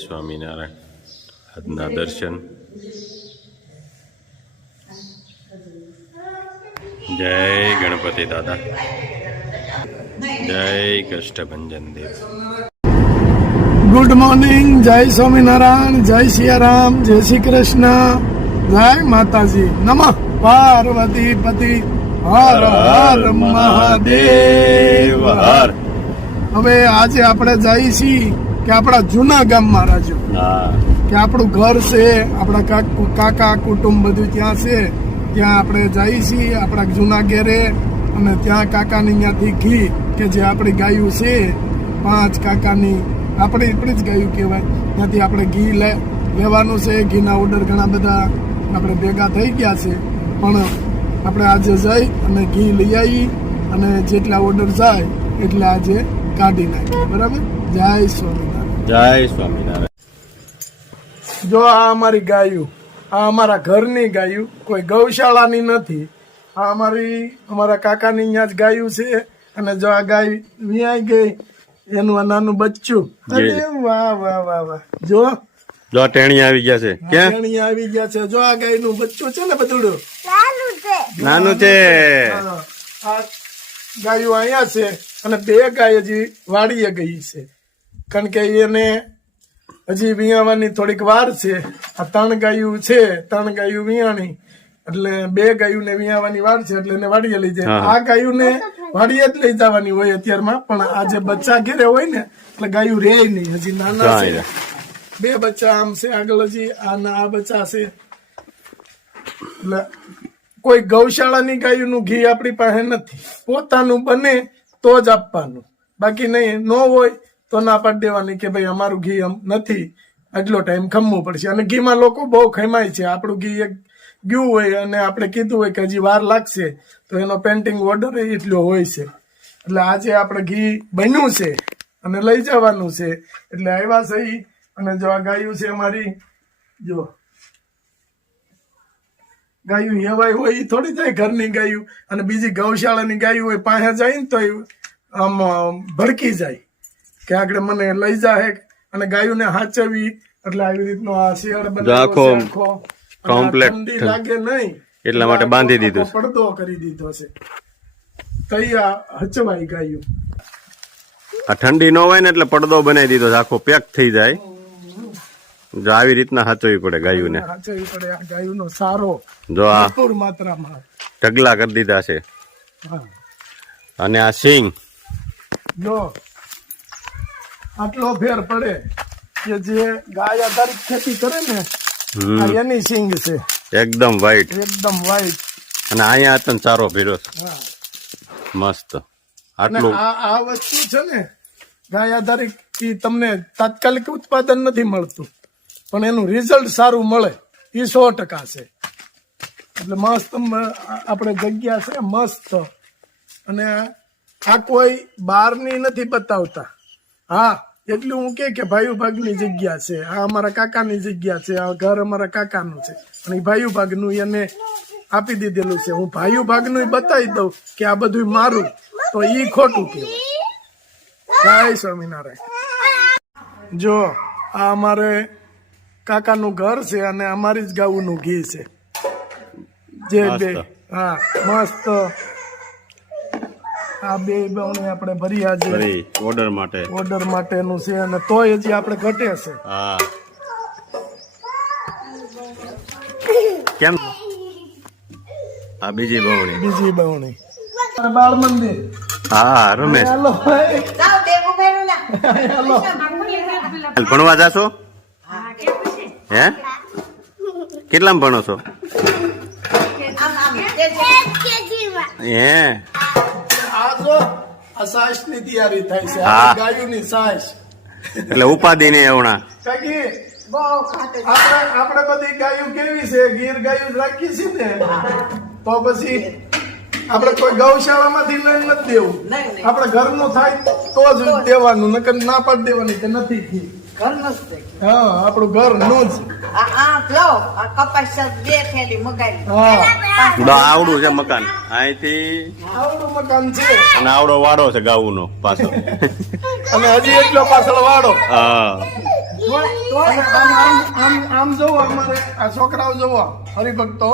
સ્વામિનારાયણ. આજના દર્શન. જય ગણપતિ દાદા. જય કષ્ટભંજન દેવ. Good morning. જય સ્વામિનારાયણ. જય સિયારામ. જય શ્રી કૃષ્ણ. જય માતાજી. નમઃ પાર્વતી પતિ. હર હર મહાદેવ હર. હવે આજે આપણે જઈએ છીએ કે આપણા જૂના ગામમાં રાજુ, કે આપણું ઘર છે, આપણા કાકા કુટુંબ બધું ત્યાં છે. ત્યાં આપણે જઈએ છીએ આપણા જૂના ઘેરે, અને ત્યાં કાકાની ત્યાંથી ઘી કે જે આપણી ગાયું છે 5 કાકાની આપણી જ ગાયું કહેવાય, ત્યાંથી આપણે ઘી લેવાનું છે. ઘીના ઓર્ડર ઘણા બધા આપણે ભેગા થઈ ગયા છે, પણ આપણે આજે જઈ અને ઘી લઈ આવી અને જેટલા ઓર્ડર જાય એટલા આજે કાઢી નાખીએ. બરાબર. જય સ્વામિનારાયણ. જય સ્વામિનારાયણ. જો આ અમારી ગાયું, આ અમારા ઘરની ગાયું, કોઈ ગૌશાળાની નથી. આ અમારા કાકાની અહીંયા જ ગાયું છે. અને જો આ ગાય વિયાઈ ગઈ, એનું આ નાનું બચ્ચું. અરે વાહ વાહ વાહ વાહ. જો ટેણી આવી ગયા છે. ક્યાં ટેણી આવી ગયા છે? જો આ ગાય નું બચ્ચું છે ને, બદડું નાનું છે. આ ગાયું અહીંયા છે, અને 2 ગાય હજી વાડીએ ગઈ છે, કારણ કે એને હજી વિયાવાની થોડીક વાર છે. આ 3 ગાયું છે, 3 ગાયું વિયાણી, એટલે 2 ગાયું ને વિયાવાની વાર છે, એટલે એને વાડીએ લઈ જાય. આ ગાયું ને વાડીએ જ લઈ જવાની હોય અત્યારમાં, પણ આ જે બચ્ચા ઘેરે હોય ને એટલે ગાયું રે નહીં, હજી નાના છે. 2 બચ્ચા આમ છે આગળ, હજી આ બચ્ચા છે. એટલે કોઈ ગૌશાળાની ગાયનું ઘી આપણી પાસે નથી. પોતાનું બને તો જ આપવાનું, બાકી નહીં. ન હોય તો ના પાડી દેવાની કે ભાઈ અમારું ઘી નથી, આટલો ટાઈમ ખમવું પડશે. અને ઘીમાં લોકો બહુ ખમાય છે. આપણું ઘી એક ગયું હોય અને આપણે કીધું હોય કે હજી વાર લાગશે, તો એનો પેન્ટિંગ ઓર્ડર એટલો હોય છે. એટલે આજે આપણે ઘી બન્યું છે અને લઈ જવાનું છે, એટલે આવ્યા સહી. અને જો આ ગાયું છે અમારી, જો ગાયું હેવાય હોય એ થોડી થાય ઘરની ગાયું. અને બીજી ગૌશાળાની ગાયું હોય પાસે જાય ને તો આમ ભડકી જાય કે આગળ મને લઈ જાય. અને ગાયું ને હાચવી, એટલે આવી રીતનો આ શિયાળ બનાવ્યો ઠંડી લાગે નહીં એટલા માટે બાંધી દીધો, પડદો કરી દીધો છે. તૈયા હચવાઈ ગાયું. આ ઠંડી ન હોય ને એટલે પડદો બનાવી દીધો, આખો પેક થઈ જાય. જો આવી રીતના હાચવી પડે ગાયું ને, હાચવી પડે. આ ગાયું નો સારો જો આ ભરપૂર માત્રામાં ઢગલા કરી દીધા છે. હા. અને આ સિંગ જો આટલો ફેર પડે કે જે ગાય આધારિત ખેતી કરે ને, આ એની સિંગ છે. એકદમ વ્હાઈટ, એકદમ વ્હાઈટ. અને અહીંયા તને ચારો ભીરો હા, મસ્ત. આટલું આ વસ્તુ છે ને ગાય આધારિત, એ તમને તાત્કાલિક ઉત્પાદન નથી મળતું, પણ એનું રિઝલ્ટ સારું મળે એ 100% છે. એટલે મસ્ત આપણે જગ્યા છે મસ્ત. અને આ કોઈ બહારની નથી બતાવતા. હા, એટલું હું કે ભાઈઓ ભાગની જગ્યા છે. આ અમારા કાકાની જગ્યા છે, આ ઘર અમારા કાકાનું છે, અને એ ભાઈઓ ભાગનું એને આપી દીધેલું છે. હું ભાઈઓ ભાગનું બતાવી દઉં કે આ બધું મારું, તો ઈ ખોટું કહેવાય. જય સ્વામિનારાયણ. જો આ અમારે કાકાનું ઘર છે, અને અમારી જ ગાઉનું ઘી છે. જે 2 હા મસ્ત. આ 2 બવણી આપણે ભર્યા છે ઓર્ડર માટેનું છે, અને તોય હજી આપણે ઘટે છે. હા, કેમ? આ બીજી બવણી બાળ મંદિર. હા, રમેશ ભણવા જાશો? હે, કેટલામાં ભણો છો? હે, આ જો આ સાસ ની તૈયારી થાય છે. હા, ગાયુંની સાસ. એટલે ઉપાધિ નહીં હમણાં. આપણે બધી ગાયું કેવી છે, ગીર ગાયું રાખી છે ને, તો પછી આપણે કોઈ ગૌશાળામાંથી લઈને નથી દેવું. આપણે ઘરનું થાય તો જ દેવાનું, નકર ના પાડી દેવાની કે નથી. હા, આપણું ઘરનું જ. આવડું છે મકાન, અહીંથી આવડું મકાન છે, અને આવડો વાડો છે ગાઉનો પાછળ, અને હજી એટલો પાછળ વાડો. હા, અને આમ જોવો અમારે આ છોકરાઓ જોવો હરિભક્તો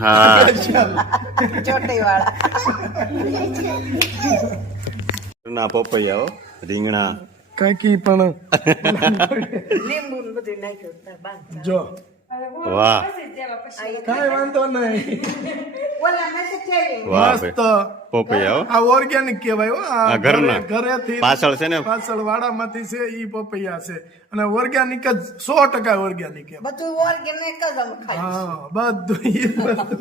હા ના પપૈયા હો રીંગણા કઈ પણ જો વાહ કઈ વાંધો નહીં વાહ મસ્ત ભાઈ પપૈયા હો આ ઓર્ગેનિક કહેવાય હો આ ઘરના ઘરેથી પાછળ છે ને પાછળ વાડામાંથી છે ઈ પપૈયા છે અને ઓર્ગેનિક જ 100% ઓર્ગેનિક છે બધું ઓર્ગેનિક જ અમે ખાઈએ હા બધું ઈ વસ્તુ.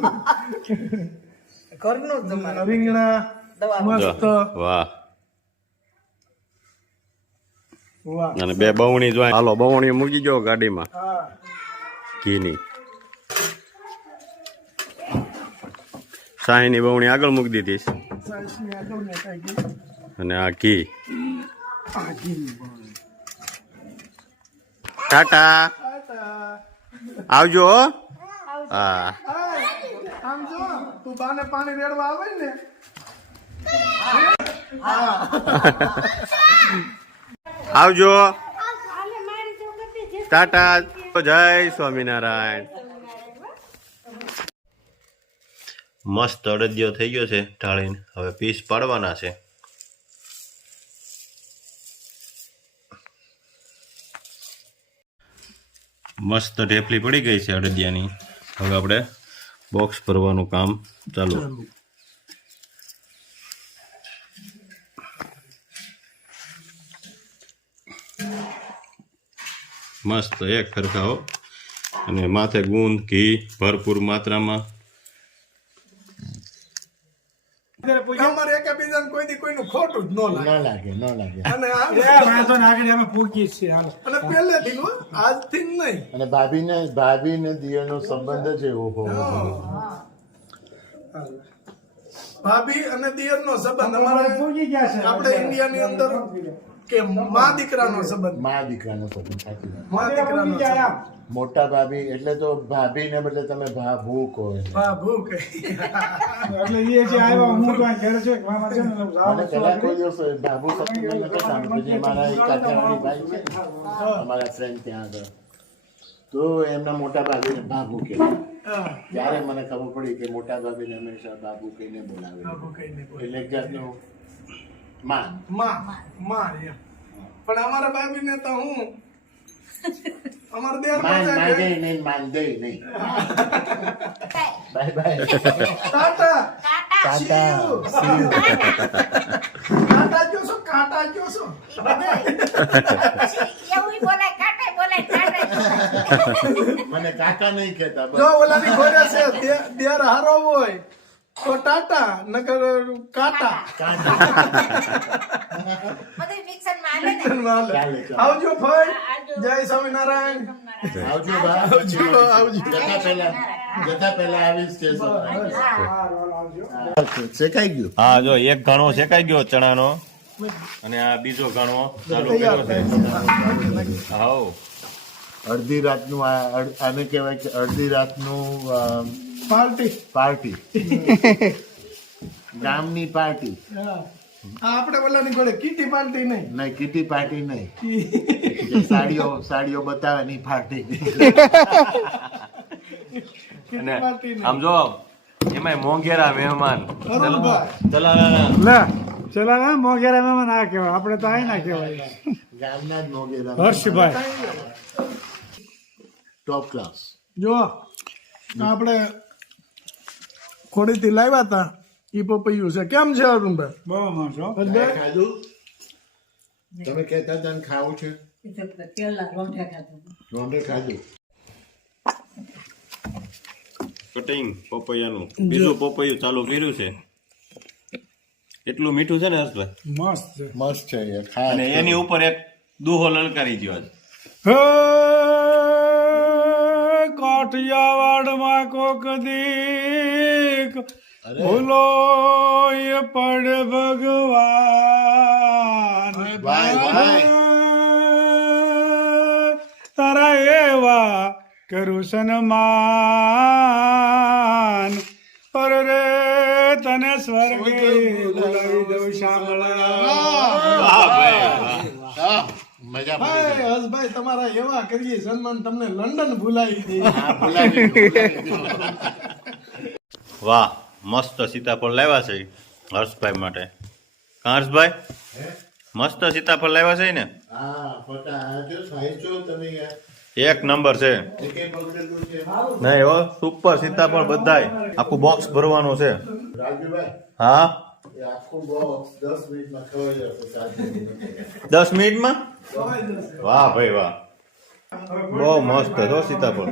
ઘરનું જ અમારે રીંગણા દવા મસ્ત વાહ વાહ અને બે બવણી જો હાલો બવણી મૂકી જો ગાડીમાં હા ઘીની શાહીની બવણી આગળ મૂકી દીધી છે. સાઈઝની આગળ મેકાઈ ગઈ. અને આ ઘી આ ઘીની બળી. ટાટા ટાટા. આવજો હો. હા આય, આમ જો તું બાને પાણી રેડવા આવે ને આવજો ટાટા જય સ્વામિનારાયણ મસ્ત અડદિયો થઈ ગયો છે ઢાળીને હવે પીસ પાડવાના છે મસ્ત ઢેફલી પડી ગઈ છે અડદિયાની હવે આપણે બોક્સ ભરવાનું કામ ચાલુ મસ્ત એક સરખા હો અને માથે ગુંદ ઘી ભરપૂર માત્રામાં અમારે એકબીજાને કોઈ દી કોઈનું ખોટું જ ન લાગે ન લાગે અને અને અને પહેલેથી હો, આજથી જ નહીં અને ભાભીને દિયરનો સંબંધ જ એવો હોવો ભાભી અને દિયરનો સંબંધ અમારે આપણે ઇન્ડિયાની અંદર કે મા દીકરાનો સંબંધ મા દીકરાનો સંબંધ સાચી વાત. મા દીકરાનો સંબંધ. મોટા ભાભી એટલે તો ભાભીને બદલે તમે ભાભુ કહો એને. ભાભુ કે મને પેલા કોઈ દિવસ ભાભુ શબ્દ મેં નતો સાંભળ્યો. જે મારા એક કાકાવાળી ભાઈ છે ને, અમારા ફ્રેન્ડ ત્યાં આગળ, તો એમના મોટા ભાભીને ભાભુ કહે. હા, ત્યારે મને ખબર પડી કે મોટા ભાભીને હંમેશા ભાભુ કહીને બોલાવે ભાભુ કહીને બોલે. એટલે એક જાતનું માન. માં એમ. પણ અમારા ભાભીને તો હું અમારા દેર માન માં માંગે નહીં, માન દે નહીં. Bye bye. Tata Tata. See you. કાંટા જો છો કાંટા જો છો એવું બોલાય કાંટાય બોલાય કાંટાય મને કાકા નહીં કહેતા બસ. જો ઓલાની ઘોડે છે દેર હારો હોય તો ટાટા નકર કાંટા કાકા. બધું ફિક્શન માં આવે ને ચાલે, ચાલે. આવજો ભાઈ જય સ્વામિનારાયણ આવજો બા. આવજો જતા પહેલા આવી સ્ટેશન શેકાઈ ગયું. હા જો એક ઘણો શેકાઈ ગયો ચણાનો અને આ બીજો ઘણો ચાલુ કર્યો છે હાઉ અડધી રાતનું આને કહેવાય કે અડધી રાતનું પાર્ટી પાર્ટી. ગામની પાર્ટી હા આપણે ઓલાની ઘોડે કીટી પાર્ટી નહીં નહીં, કીટી પાર્ટી નહીં. જે સાડીઓ બતાવેની પાર્ટી. અને આમ જો એમાં મોંઘેરા મહેમાન અરુણભાઈ. ચલાના મોગેરા મહેમાન આ કહેવાય આપણે તો અહીં ના કહેવાય ગામના જ મોગેરા. Harshbhai top class. જો આપણે ખોડીથી લાવ્યા હતા ઈ પપૈયું છે કેમ છે અરુણભાઈ બહુ મસ્ત હો. ખાધું તમે કહેતા હતા ને ખાવું છે. રોંઢે ખાધું. કટિંગ પપૈયાનું બીજું પપૈયું ચાલુ કર્યું છે એટલું મીઠું છે ને હર્ષભાઈ મસ્ત છે મસ્ત છે યાર. ખાસ અને એની ઉપર એક દુહો લલકારી ગયો છે. હે કાઠિયાવાડમાં કોક દીક ભૂલો એ પડે ભગવાન ભાઈ, ભાઈ. તારા એવા કરું સન્માન પર રે તને સ્વર્ગે બોલાવી દઉં શામળા વાહ ભાઈ વાહ. આહ, મજા મજા પડી ગઈ. હાય હસભાઈ તમારા એવા કરીએ સન્માન તમને લંડન ભૂલાવી દે હા, ભૂલાવી દીધું. વાહ મસ્ત સીતાફળ લાવ્યા છે હર્ષભાઈ માટે કાં હર્ષભાઈ હે? મસ્ત સીતાફળ લાવ્યા છે ને હા, ફટા આ જો સાઈઝ જો તમે યાર. એક નંબર છે એકે બગડેલું છે. નહીં હો સુપર સીતાફળ બધાય આખું બોક્સ ભરવાનું છે રાજુભાઈ, હા એ આખું બોક્સ 10 મિનિટમાં ખવાઈ જશે, 7 મિનિટમાં. 10 મિનિટમાં વાહ ભાઈ વાહ બહુ મસ્ત છો સીતાફળ